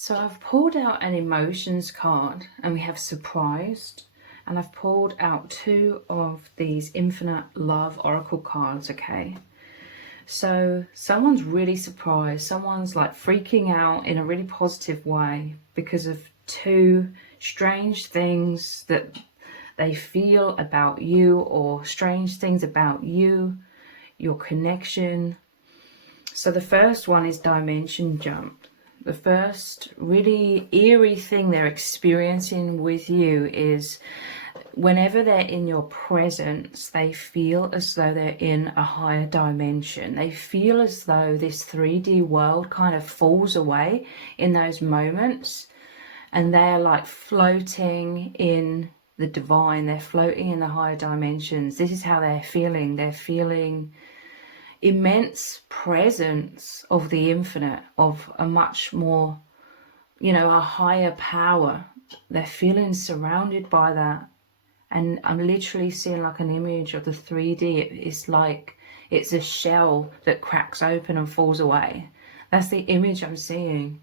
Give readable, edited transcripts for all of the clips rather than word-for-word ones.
So I've pulled out an emotions card and we have surprised, and I've pulled out two of these infinite love oracle cards, okay? So someone's really surprised, someone's like freaking out in a really positive way because of two strange things that they feel about you, or strange things about you, your connection. So the first one is dimension jump. The first really eerie thing they're experiencing with you is whenever they're in your presence, they feel as though they're in a higher dimension. They feel as though this 3D world kind of falls away in those moments, and they're like floating in the divine. They're floating in the higher dimensions. This is how they're feeling. They're feeling immense presence of the infinite, of a much more, a higher power. They're feeling surrounded by that. And I'm literally seeing like an image of the 3D. It's like it's a shell that cracks open and falls away. That's the image I'm seeing.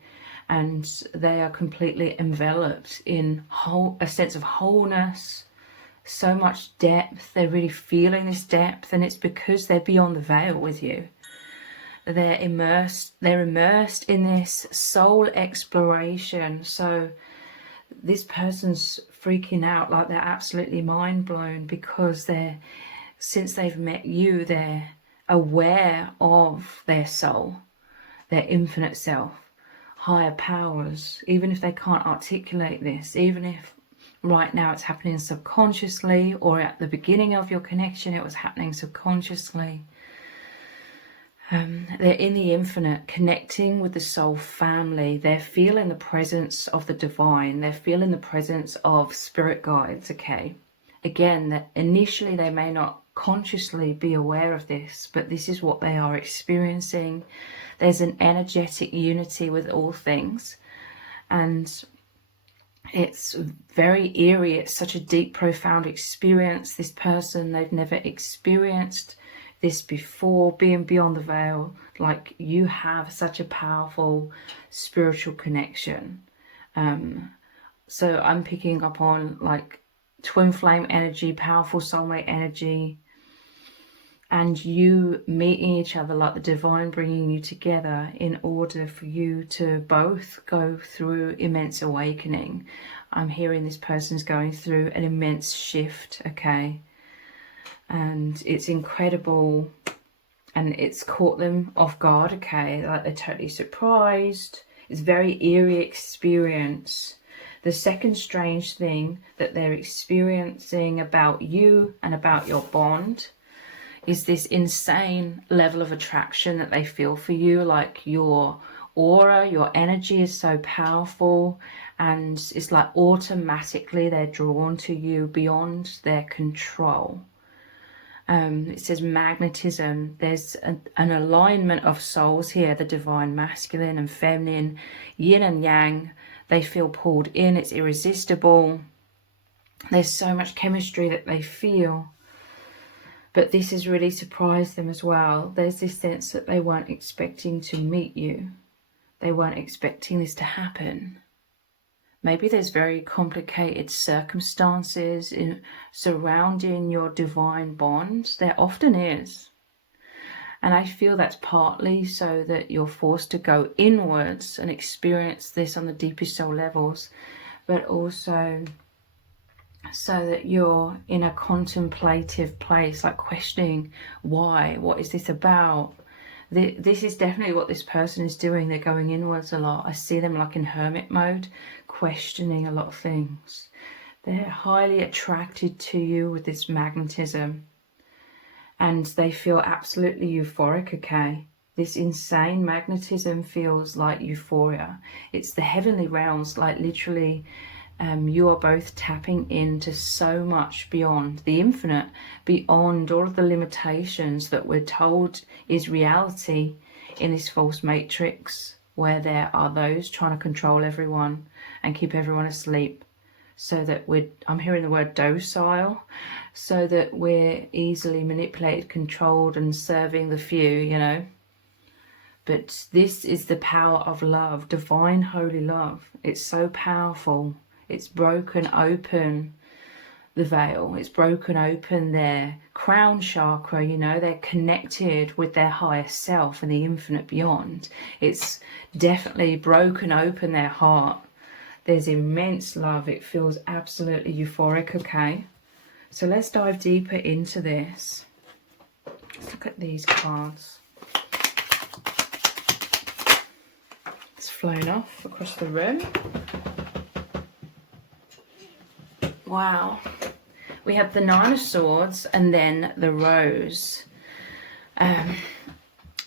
And they are completely enveloped in a sense of wholeness, so much depth. They're really feeling this depth, and it's because they're beyond the veil with you. They're immersed in this soul exploration. So this person's freaking out, like they're absolutely mind blown, because since they've met you, they're aware of their soul, their infinite self, higher powers, even if they can't articulate this, even if right now it's happening subconsciously, or at the beginning of your connection it was happening subconsciously. They're in the infinite, connecting with the soul family. They're feeling the presence of the divine. They're feeling the presence of spirit guides, okay? Again, that initially they may not consciously be aware of this, but this is what they are experiencing. There's an energetic unity with all things, and it's very eerie. It's such a deep, profound experience. This person, they've never experienced this before, being beyond the veil. Like, you have such a powerful spiritual connection. So I'm picking up on like twin flame energy, powerful soulmate energy, and you meeting each other, like the divine bringing you together in order for you to both go through immense awakening. I'm hearing this person's going through an immense shift, okay? And it's incredible, and it's caught them off guard, okay? Like, they're totally surprised. It's a very eerie experience. The second strange thing that they're experiencing about you and about your bond is this insane level of attraction that they feel for you. Like, your aura, your energy is so powerful, and it's like automatically they're drawn to you beyond their control. It says magnetism. There's an alignment of souls here, the divine masculine and feminine, yin and yang. They feel pulled in. It's irresistible. There's so much chemistry that they feel. But this has really surprised them as well. There's this sense that they weren't expecting to meet you. They weren't expecting this to happen. Maybe there's very complicated circumstances surrounding your divine bond. There often is. And I feel that's partly so that you're forced to go inwards and experience this on the deepest soul levels, but also so that you're in a contemplative place, like questioning why, what is this about? This is definitely what this person is doing. They're going inwards a lot. I see them like in hermit mode, questioning a lot of things. They're highly attracted to you with this magnetism, and they feel absolutely euphoric, okay? This insane magnetism feels like euphoria. It's the heavenly realms, like literally you are both tapping into so much beyond the infinite, beyond all of the limitations that we're told is reality in this false matrix, where there are those trying to control everyone and keep everyone asleep, so that I'm hearing the word docile, so that we're easily manipulated, controlled, and serving the few, But this is the power of love, divine holy love. It's so powerful. It's broken open the veil. It's broken open their crown chakra, you know, they're connected with their higher self and the infinite beyond. It's definitely broken open their heart. There's immense love. It feels absolutely euphoric, okay? So let's dive deeper into this. Let's look at these cards. It's flown off across the room. Wow. We have the Nine of Swords and then the Rose.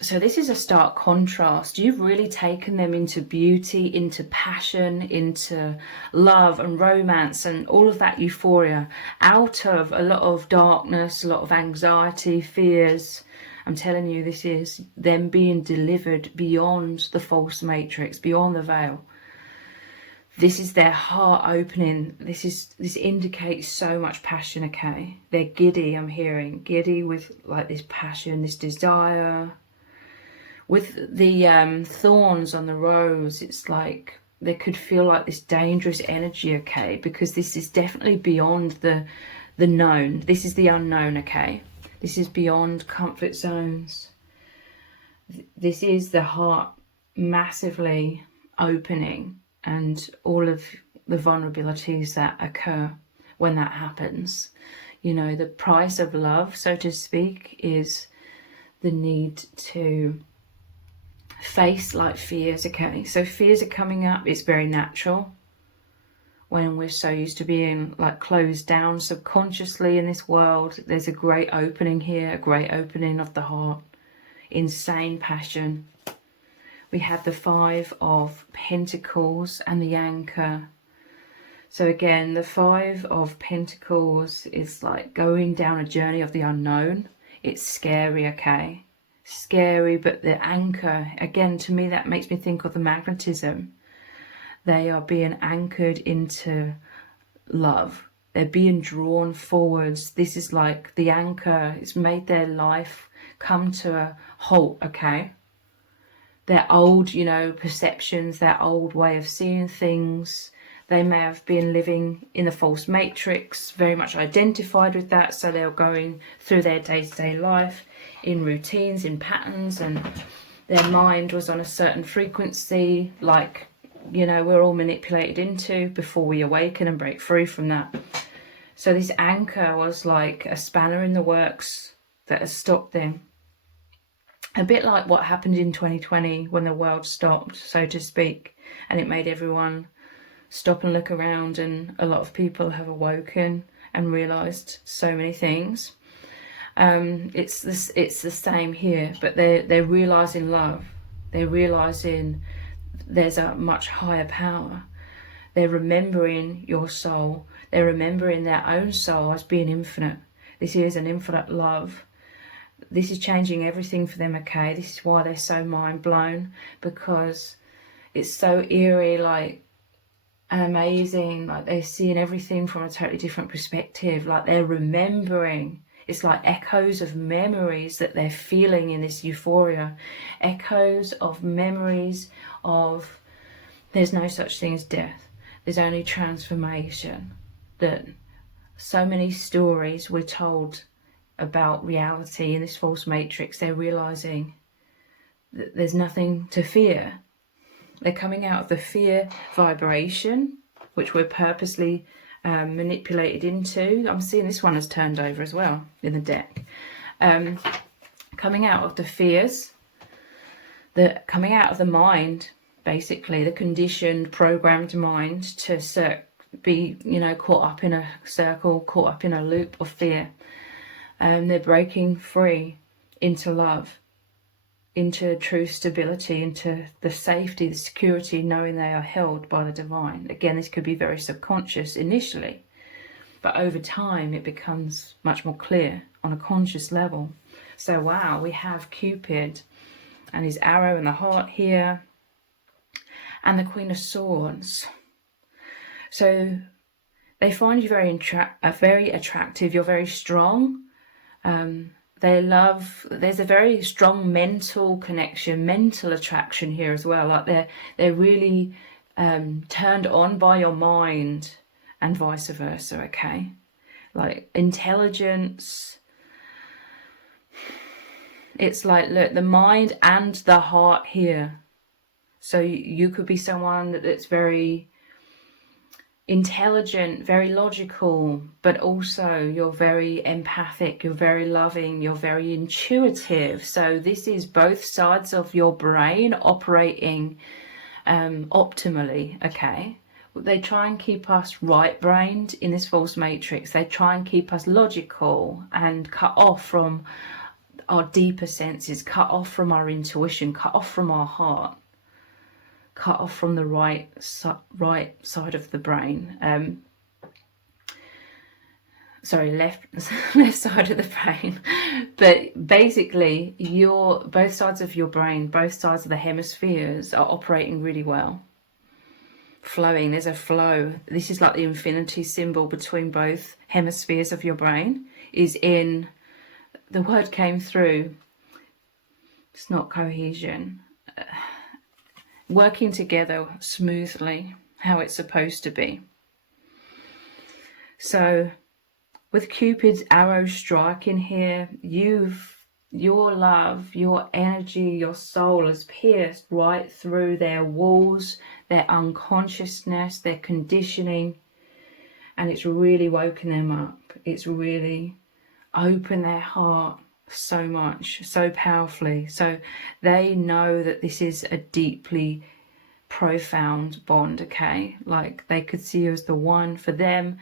So this is a stark contrast. You've really taken them into beauty, into passion, into love and romance and all of that euphoria, out of a lot of darkness, a lot of anxiety, fears. I'm telling you, this is them being delivered beyond the false matrix, beyond the veil. This is their heart opening. This indicates so much passion, okay? They're giddy, I'm hearing. Giddy with like this passion, this desire. With the thorns on the rose, it's like they could feel like this dangerous energy, okay? Because this is definitely beyond the known. This is the unknown, okay? This is beyond comfort zones. This is the heart massively opening and all of the vulnerabilities that occur when that happens. You know, the price of love, so to speak, is the need to face like fears, okay? So fears are coming up. It's very natural when we're so used to being like closed down subconsciously in this world. There's a great opening here, a great opening of the heart, insane passion. We have the Five of Pentacles and the Anchor. So again, the Five of Pentacles is like going down a journey of the unknown. It's scary, okay? Scary, but the anchor, again, to me, that makes me think of the magnetism. They are being anchored into love. They're being drawn forwards. This is like the anchor. It's made their life come to a halt, okay? Their old, you know, perceptions, their old way of seeing things. They may have been living in the false matrix, very much identified with that. So they're going through their day-to-day life in routines, in patterns, and their mind was on a certain frequency, like, you know, we're all manipulated into before we awaken and break free from that. So this anchor was like a spanner in the works that has stopped them. A bit like what happened in 2020 when the world stopped, so to speak, and it made everyone stop and look around, and a lot of people have awoken and realised so many things. It's the same here, but they're realising love. They're realising there's a much higher power. They're remembering your soul. They're remembering their own soul as being infinite. This is an infinite love. This is changing everything for them, okay? This is why they're so mind blown, because it's so eerie, like, and amazing. Like, they're seeing everything from a totally different perspective. Like, they're remembering. It's like echoes of memories that they're feeling in this euphoria. Echoes of memories of there's no such thing as death. There's only transformation. That so many stories we're told about reality in this false matrix, they're realizing that there's nothing to fear. They're coming out of the fear vibration, which we're purposely manipulated into. I'm seeing this one has turned over as well in the deck. Coming out of the fears, coming out of the mind, basically the conditioned, programmed mind to be, you know, caught up in a circle, caught up in a loop of fear. They're breaking free into love, into true stability, into the safety, the security, knowing they are held by the divine. Again, this could be very subconscious initially, but over time it becomes much more clear on a conscious level. So wow, we have Cupid and his arrow in the heart here, and the Queen of Swords. So they find you very attractive. You're very strong. They love, there's a very strong mental connection, mental attraction here as well. Like they're really turned on by your mind, and vice versa, okay? Like intelligence. It's like, look, the mind and the heart here. So you could be someone that's very intelligent, very logical, but also you're very empathic, you're very loving, you're very intuitive. So this is both sides of your brain operating optimally, okay? They try and keep us right-brained in this false matrix. They try and keep us logical and cut off from our deeper senses, cut off from our intuition, cut off from our heart, cut off from the right side of the brain. Sorry, left side of the brain. But basically, both sides of your brain, both sides of the hemispheres are operating really well. Flowing, there's a flow. This is like the infinity symbol between both hemispheres of your brain. Is in, the word came through, it's not cohesion. Working together smoothly, how it's supposed to be. So with Cupid's arrow striking here, your love, your energy, your soul has pierced right through their walls, their unconsciousness, their conditioning, and it's really woken them up. It's really opened their heart so much, so powerfully. So they know that this is a deeply profound bond, okay? Like they could see you as the one for them,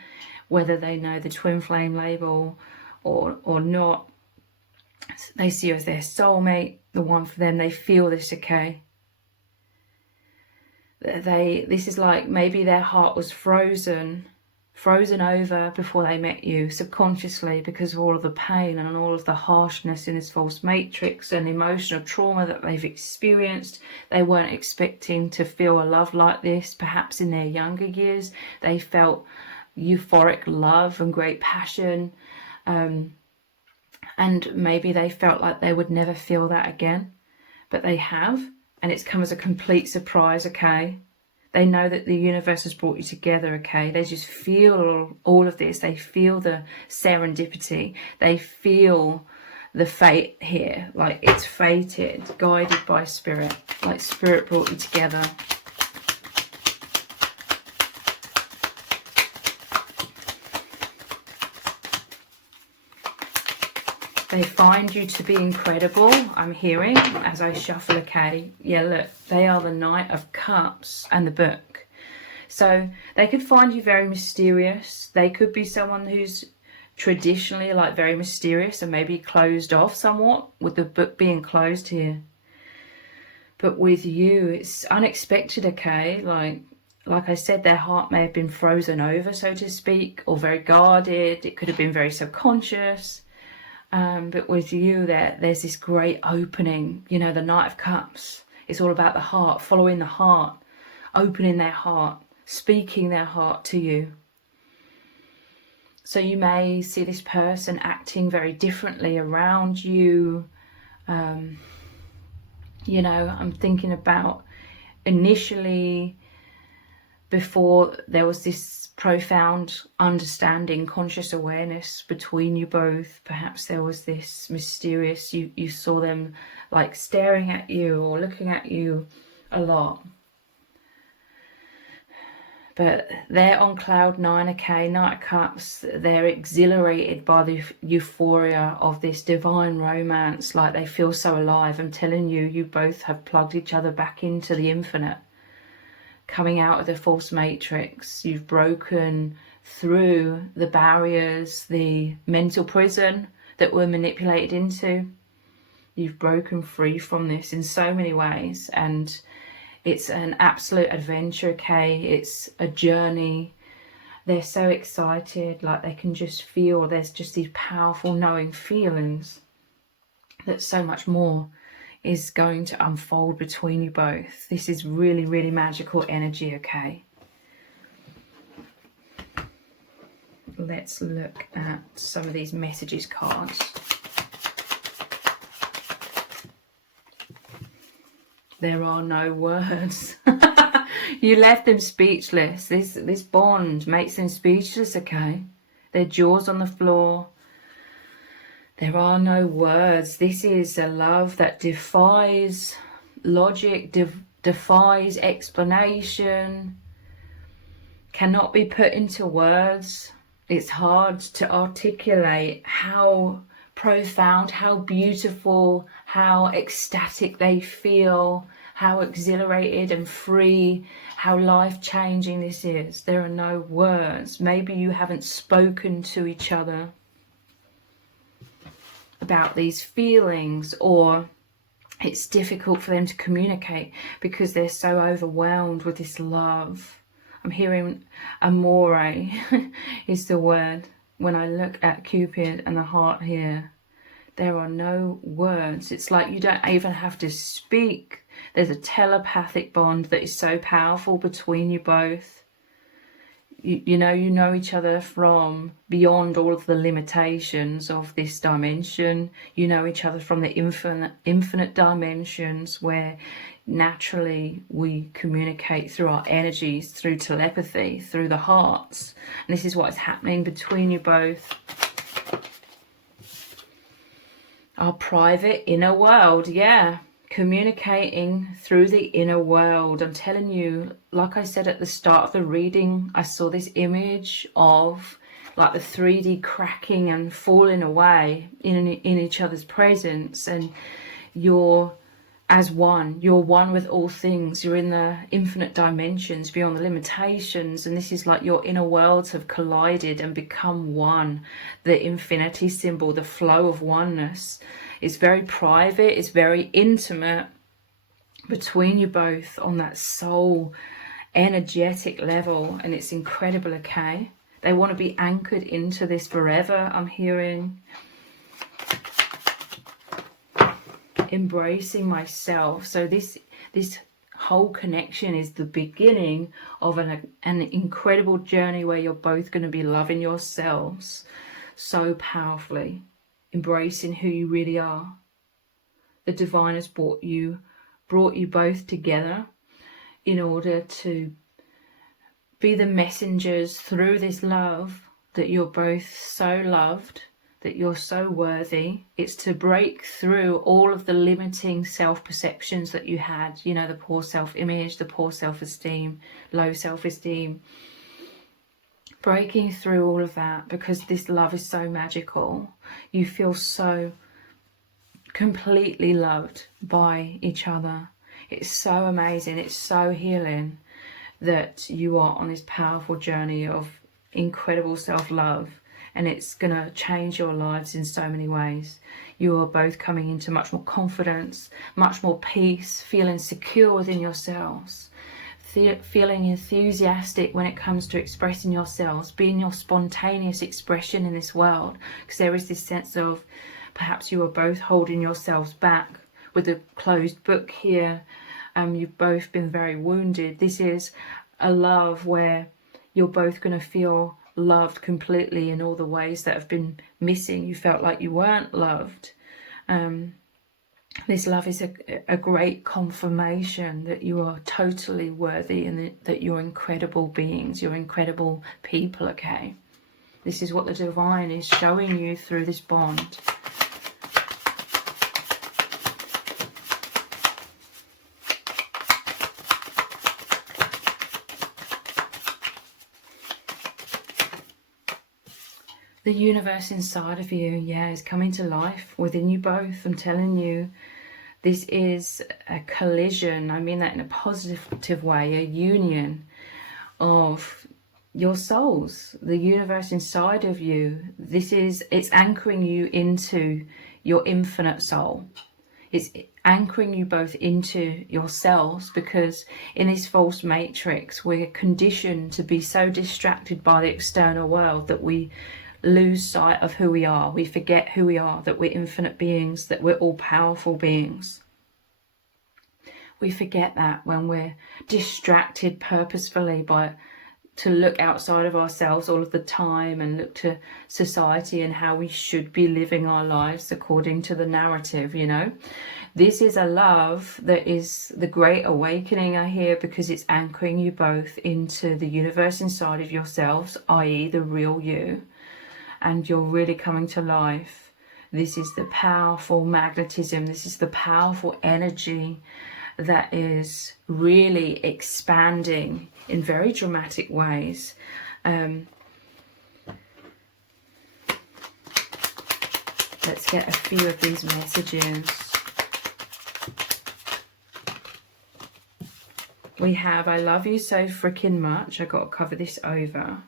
whether they know the twin flame label or not. They see you as their soulmate, the one for them. They feel this, okay? This is like maybe their heart was frozen over before they met you subconsciously because of all of the pain and all of the harshness in this false matrix and emotional trauma that they've experienced. They weren't expecting to feel a love like this. Perhaps in their younger years they felt euphoric love and great passion, and maybe they felt like they would never feel that again, but they have, and it's come as a complete surprise, okay? They know that the universe has brought you together, okay? They just feel all of this. They feel the serendipity. They feel the fate here. Like it's fated, guided by spirit. Like spirit brought you together. They find you to be incredible, I'm hearing, as I shuffle, okay? Yeah, look, they are the Knight of Cups and the Book. So they could find you very mysterious. They could be someone who's traditionally like very mysterious and maybe closed off somewhat, with the book being closed here. But with you, it's unexpected, okay? Like I said, their heart may have been frozen over, so to speak, or very guarded. It could have been very subconscious. But with you, there's this great opening. You know, the Knight of Cups. It's all about the heart, following the heart, opening their heart, speaking their heart to you. So you may see this person acting very differently around you. You know, I'm thinking about initially, before there was this profound understanding, conscious awareness between you both, perhaps there was this mysterious, you saw them like staring at you or looking at you a lot. But they're on cloud nine, okay, Knight of Cups. They're exhilarated by the euphoria of this divine romance. Like they feel so alive. I'm telling you, you both have plugged each other back into the infinite. Coming out of the false matrix, you've broken through the barriers, the mental prison that we're manipulated into. You've broken free from this in so many ways, and it's an absolute adventure, okay? It's a journey. They're so excited, like they can just feel, there's just these powerful knowing feelings that so much more is going to unfold between you both. This is really, really magical energy, okay? Let's look at some of these messages cards. There are no words. You left them speechless. This bond makes them speechless, okay? Their jaws on the floor. There are no words. This is a love that defies logic, defies explanation, cannot be put into words. It's hard to articulate how profound, how beautiful, how ecstatic they feel, how exhilarated and free, how life-changing this is. There are no words. Maybe you haven't spoken to each other about these feelings, or it's difficult for them to communicate because they're so overwhelmed with this love. I'm hearing amore is the word. When I look at Cupid and the heart here, there are no words. It's like you don't even have to speak. There's a telepathic bond that is so powerful between you both. You know each other from beyond all of the limitations of this dimension. You know each other from the infinite dimensions where naturally we communicate through our energies, through telepathy, through the hearts. And this is what is happening between you both. Our private inner world, yeah. Communicating through the inner world. I'm telling you, like I said at the start of the reading, I saw this image of like the 3D cracking and falling away in each other's presence, and you're as one. You're one with all things. You're in the infinite dimensions beyond the limitations, and this is like your inner worlds have collided and become one. The infinity symbol, the flow of oneness. It's very private, it's very intimate between you both on that soul energetic level, and it's incredible, okay? They want to be anchored into this forever, I'm hearing. Embracing myself. So this whole connection is the beginning of an incredible journey where you're both going to be loving yourselves so powerfully. Embracing who you really are. The divine has brought you both together in order to be the messengers through this love, that you're both so loved, that you're so worthy. It's to break through all of the limiting self-perceptions that you had, you know, the poor self-image, the poor self-esteem, low self-esteem. Breaking through all of that, because this love is so magical. You feel so completely loved by each other. It's so amazing. It's so healing that you are on this powerful journey of incredible self-love, and it's going to change your lives in so many ways. You are both coming into much more confidence, much more peace, feeling secure within yourselves. Feeling enthusiastic when it comes to expressing yourselves, being your spontaneous expression in this world, because there is this sense of perhaps you are both holding yourselves back with a closed book here. You've both been very wounded. This is a love where you're both going to feel loved completely in all the ways that have been missing. You felt like you weren't loved. This love is a great confirmation that you are totally worthy, and that you're incredible beings, you're incredible people, okay? This is what the divine is showing you through this bond. The universe inside of you, yeah, is coming to life within you both. I'm telling you, this is a collision. I mean that in a positive way, a union of your souls, the universe inside of you. It's anchoring you into your infinite soul. It's anchoring you both into yourselves, because in this false matrix, we're conditioned to be so distracted by the external world that we lose sight of who we are. We forget who we are, that we're infinite beings, that we're all powerful beings. We forget that when we're distracted purposefully by to look outside of ourselves all of the time and look to society and how we should be living our lives according to the narrative, you know. This is a love that is the great awakening, I hear, because it's anchoring you both into the universe inside of yourselves, i.e. the real you, and you're really coming to life. This is the powerful magnetism, this is the powerful energy that is really expanding in very dramatic ways. Let's get a few of these messages. We have, I love you so freaking much. I got to cover this over.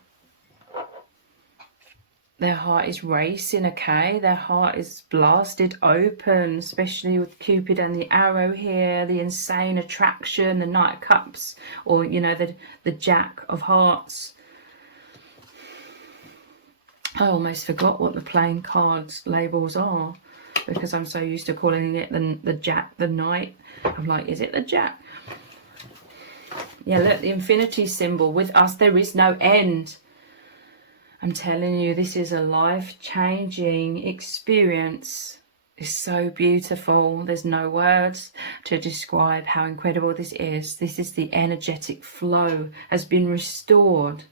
Their heart is racing, okay? Their heart is blasted open, especially with Cupid and the arrow here, the insane attraction, the Knight of Cups, or, you know, the Jack of Hearts. I almost forgot what the playing cards labels are because I'm so used to calling it the Jack, the Knight. I'm like, is it the Jack? Yeah, look, the infinity symbol. With us, there is no end. I'm telling you, this is a life-changing experience. It's so beautiful. There's no words to describe how incredible this is. This is the energetic flow has been restored.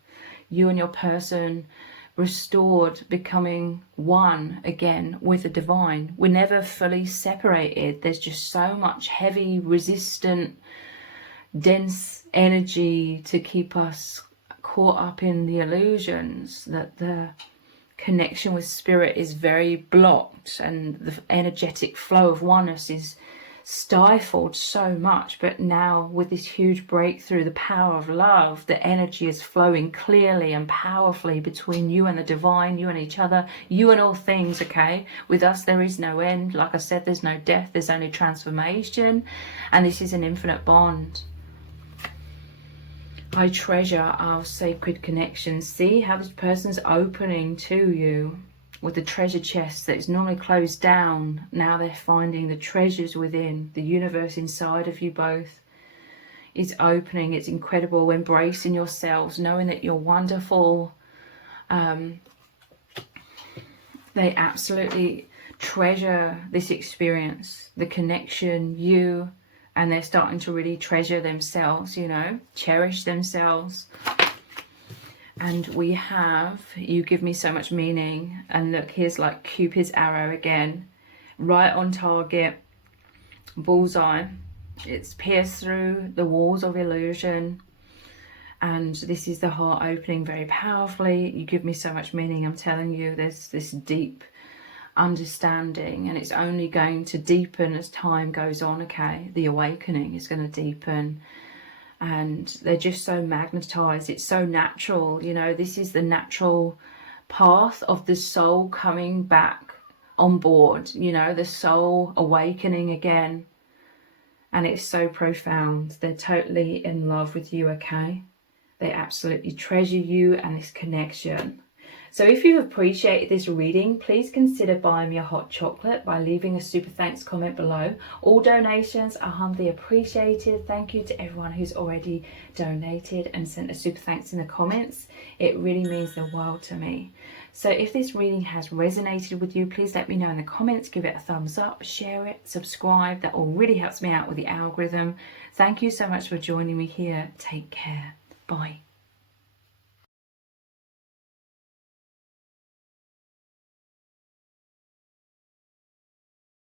You and your person restored, becoming one again with the divine. We're never fully separated. There's just so much heavy, resistant, dense energy to keep us caught up in the illusions, that the connection with spirit is very blocked and the energetic flow of oneness is stifled so much. But now with this huge breakthrough, the power of love, the energy is flowing clearly and powerfully between you and the divine, you and each other, you and all things, okay? With us there is no end. Like I said, there's no death, there's only transformation, and this is an infinite bond. I treasure our sacred connections. See how this person's opening to you with the treasure chest that is normally closed down. Now they're finding the treasures within. The universe inside of you both is opening. It's incredible. Embracing yourselves, knowing that you're wonderful. They absolutely treasure this experience, the connection, you, and they're starting to really treasure themselves, you know, cherish themselves. And we have, you give me so much meaning. And look, here's like Cupid's arrow again, right on target, bullseye. It's pierced through the walls of illusion. And this is the heart opening very powerfully. You give me so much meaning. I'm telling you, there's this deep understanding, and it's only going to deepen as time goes on, okay? The awakening is going to deepen, and they're just so magnetized. It's so natural, you know. This is the natural path of the soul coming back on board, you know, the soul awakening again. And it's so profound. They're totally in love with you, okay? They absolutely treasure you and this connection. So if you've appreciated this reading, please consider buying me a hot chocolate by leaving a super thanks comment below. All donations are humbly appreciated. Thank you to everyone who's already donated and sent a super thanks in the comments. It really means the world to me. So if this reading has resonated with you, please let me know in the comments. Give it a thumbs up, share it, subscribe. That all really helps me out with the algorithm. Thank you so much for joining me here. Take care. Bye.